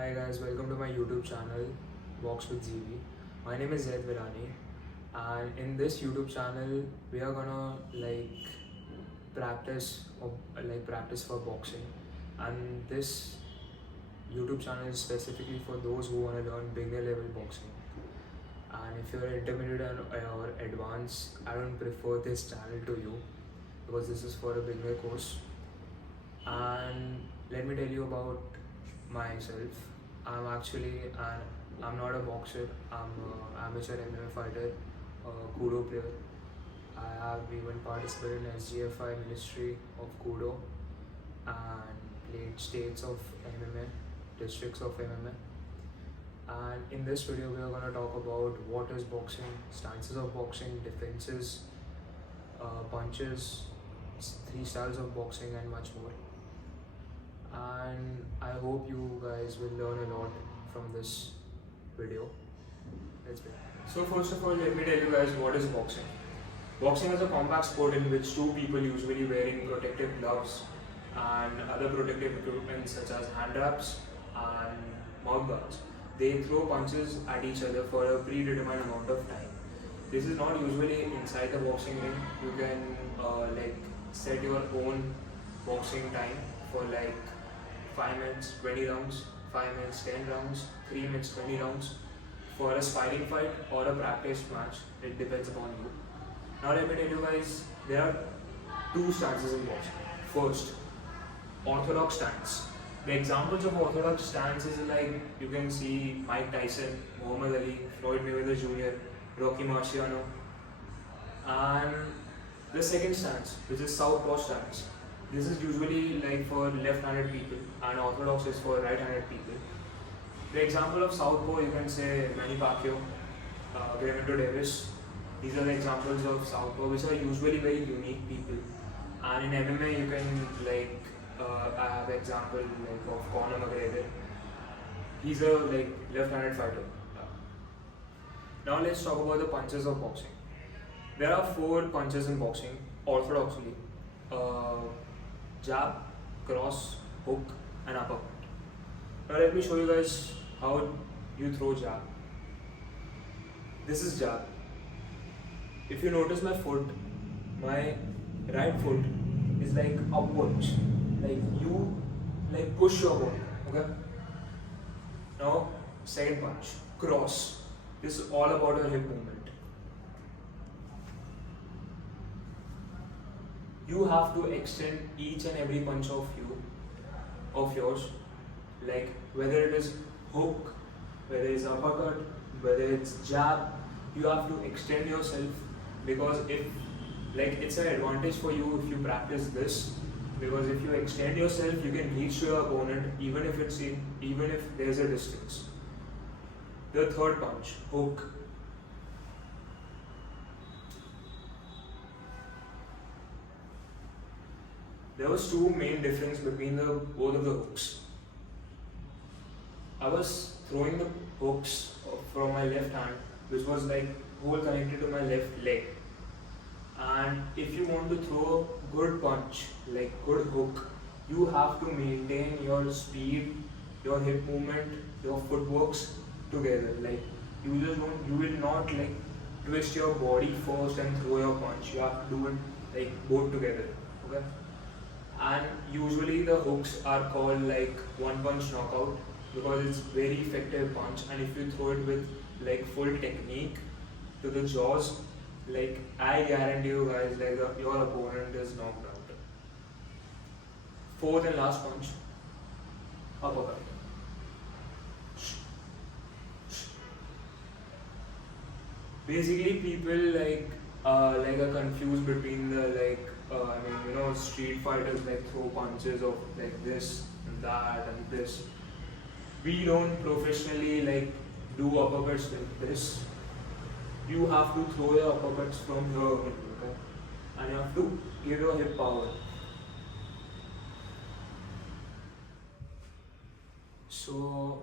Hi guys, welcome to my YouTube channel, Walks with ZV. My name is Zaid Virani, and in this YouTube channel, we are gonna practice for boxing. And this YouTube channel is specifically for those who wanna learn beginner level boxing. And if you're intermediate or advanced, I don't prefer this channel to you because this is for a beginner course. And let me tell you about myself. I'm not a boxer. I'm an amateur MMA fighter, a Kudo player. I have even participated in SGFI Ministry of Kudo and played states of MMA, districts of MMA. And in this video, we are going to talk about what is boxing, stances of boxing, defenses, punches, three styles of boxing, and much more. And I hope you guys will learn a lot from this video. Let's begin. So first of all, let me tell you guys what is boxing. Boxing is a combat sport in which two people, usually wearing protective gloves and other protective equipment such as hand wraps and mouth guards, they throw punches at each other for a predetermined amount of time. This is not usually inside the boxing ring. You can set your own boxing time for 5 minutes, 20 rounds, 5 minutes, 10 rounds, 3 minutes, 20 rounds for a sparring fight or a practice match. It depends upon you. Now let me tell you guys, there are two stances in boxing. First, orthodox stance. The examples of orthodox stance is you can see Mike Tyson, Muhammad Ali, Floyd Mayweather Jr., Rocky Marciano. And the second stance, which is southpaw stance. This is usually for left-handed people and orthodox is for right-handed people. The example of southpaw, you can say Manny Pacquiao, Gervonta Davis. These are the examples of southpaw, which are usually very unique people. And in MMA, you can I have example of Conor McGregor. He's a left-handed fighter. Now let's talk about the punches of boxing. There are 4 punches in boxing orthodoxly. Jab, cross, hook, and uppercut. Now let me show you guys how you throw jab. This is jab. If you notice my foot, my right foot is upwards. You push your body. Okay. Now second punch, cross. This is all about your hip movement. You have to extend each and every punch of yours, whether it is hook, whether it's uppercut, whether it's jab, you have to extend yourself because it's an advantage for you if you practice this, because if you extend yourself, you can reach to your opponent even if there's a distance. The third punch, hook. There was 2 main difference between both of the hooks. I was throwing the hooks from my left hand, which was whole connected to my left leg. And if you want to throw a good punch, good hook, you have to maintain your speed, your hip movement, your footworks together. You will not twist your body first and throw your punch. You have to do it both together. Okay. And usually the hooks are called one punch knockout because it's very effective punch, and if you throw it with full technique to the jaws, I guarantee you guys your opponent is knocked out. Fourth and last punch, uppercut. Basically people are confused between the street fighters throw punches of this and that and this. We don't professionally do uppercuts like this. You have to throw your uppercuts from here, okay? And you have to give your hip power. So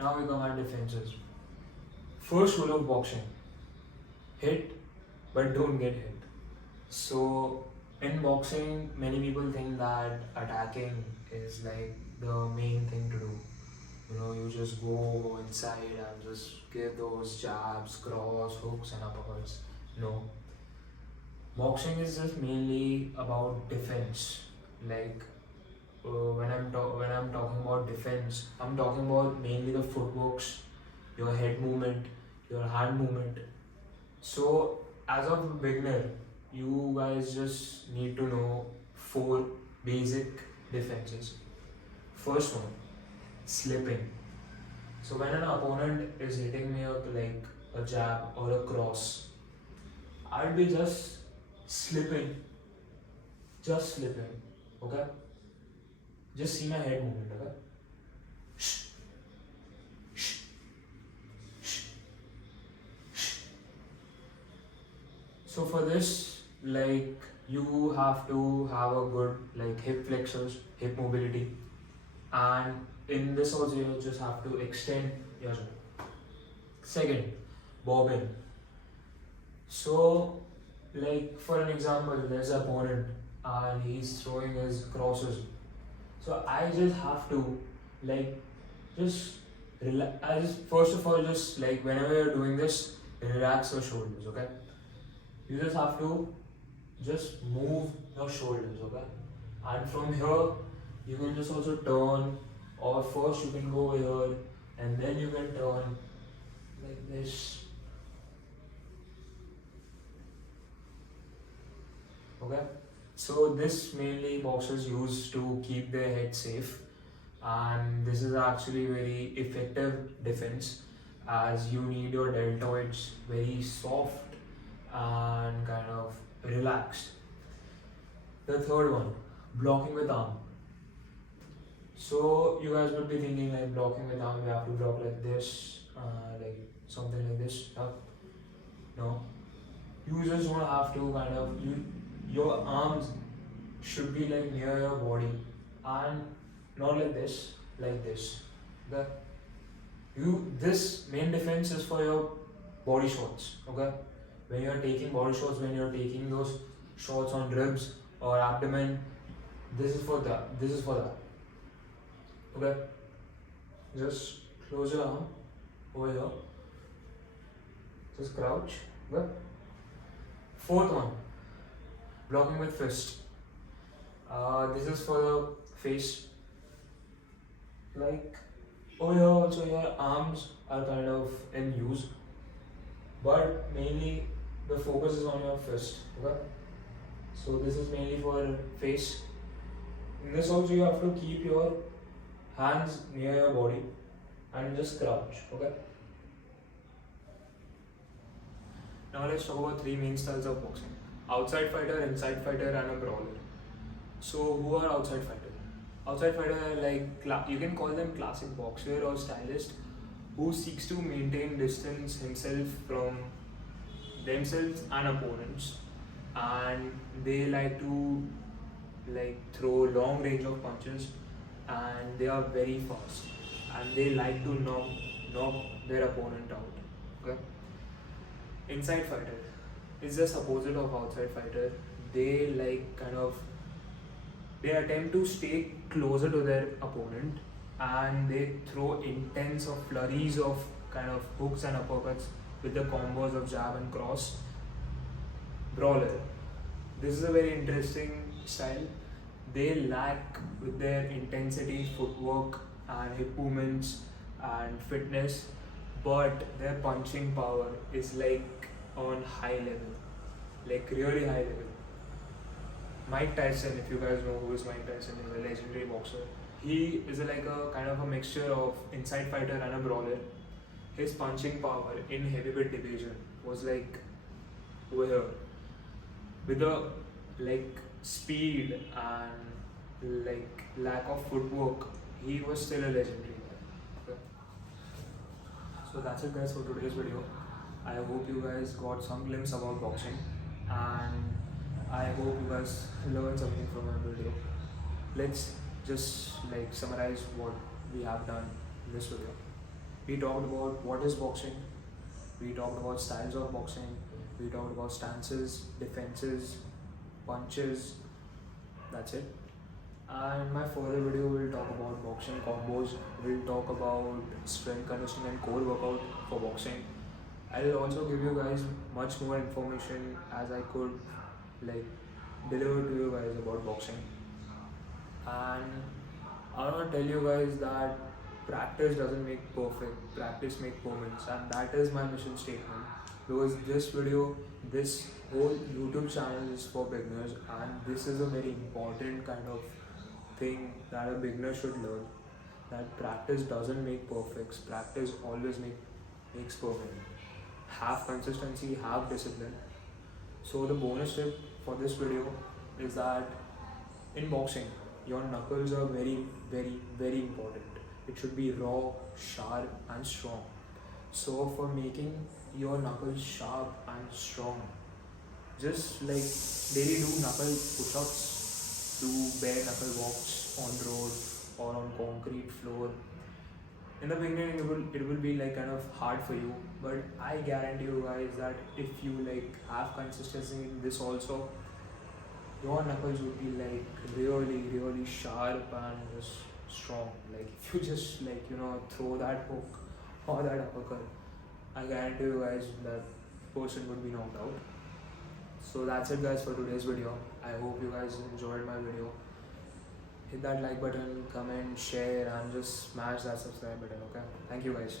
now we come at defenses. First rule of boxing: hit, but don't get hit. So in boxing, many people think that attacking is the main thing to do. You just go inside and just give those jabs, cross, hooks, and uppercuts. No. Boxing is just mainly about defense. Like when I'm talking about defense, I'm talking about mainly the footworks, your head movement, your hand movement. So as of a beginner, you guys just need to know 4 basic defenses. First one, slipping. So when an opponent is hitting me up like a jab or a cross, I'll be slipping, just slipping, okay? Just see my head movement, okay? So for this, like you have to have a good like hip flexors, hip mobility, and in this also you just have to extend your jaw. Second, bobbing. So like for an example, there's an opponent and he's throwing his crosses. So I just have to like just relax. I just first of all just like whenever you're doing this, relax your shoulders, okay? You just have to just move your shoulders, okay? And from here, you can just also turn, or first you can go here and then you can turn like this, okay? So this mainly boxers use to keep their head safe, and this is actually very effective defense as you need your deltoids very soft and kind of relaxed. The third one, blocking with arm. So you guys would be thinking like blocking with arm, you have to block like this, like something like this. No, you just don't have to kind of your arms should be like near your body and not like this, like this. This main defense is for your body shots. Okay, when you are taking body shots, when you are taking those shots on ribs or abdomen, this is for that. This is for that. Okay, just close your arm over here. Just crouch. Okay. Fourth one, blocking with fist. This is for the face. Like over here also your arms are kind of in use, but mainly the focus is on your fist. Okay. So this is mainly for face. In this also you have to keep your hands near your body and just crouch. Okay. Now let's talk about 3 main styles of boxing: outside fighter, inside fighter, and a brawler. So who are outside fighter? Outside fighter are like you can call them classic boxer or stylist who seeks to maintain distance himself from themselves and opponents, and they like to throw long range of punches, and they are very fast, and they like to knock their opponent out. Okay. Inside fighter is just opposite of outside fighter. They they attempt to stay closer to their opponent, and they throw intense of flurries of kind of hooks and uppercuts with the combos of jab and cross. Brawler. This is a very interesting style. They lack with their intensity, footwork, and hip movements and fitness, but their punching power is like on high level, like really high level. Mike Tyson, if you guys know who is Mike Tyson, is a legendary boxer. He is like a kind of a mixture of inside fighter and a brawler. His punching power in heavyweight division was like over here. With the speed and lack of footwork, he was still a legendary guy. Okay. So that's it guys for today's video. I hope you guys got some glimpse about boxing, and I hope you guys learned something from my video. Let's just summarize what we have done in this video. We talked about what is boxing, we talked about styles of boxing, we talked about stances, defenses, punches. That's it. And my further video will talk about boxing combos, will talk about strength conditioning and core workout for boxing. I'll also give you guys much more information as I could like deliver to you guys about boxing. And I want to tell you guys that practice doesn't make perfect, practice make permanence, and that is my mission statement. Because this video, this whole YouTube channel is for beginners, and this is a very important kind of thing that a beginner should learn. That practice doesn't make perfect, practice always makes permanent. Have consistency, have discipline. So the bonus tip for this video is that in boxing, your knuckles are very, very, very important. It should be raw, sharp, and strong. So, for making your knuckles sharp and strong, just like daily do knuckle push ups, do bare knuckle walks on road or on concrete floor. In the beginning, it will be like kind of hard for you, but I guarantee you guys that if you like have consistency in this also, your knuckles would be like really, really sharp and just strong. Like if you just like throw that hook or that uppercut, I guarantee you guys that person would be knocked out. So that's it guys for today's video. I hope you guys enjoyed my video. Hit that like button, comment, share, and just smash that subscribe button. Okay, thank you guys.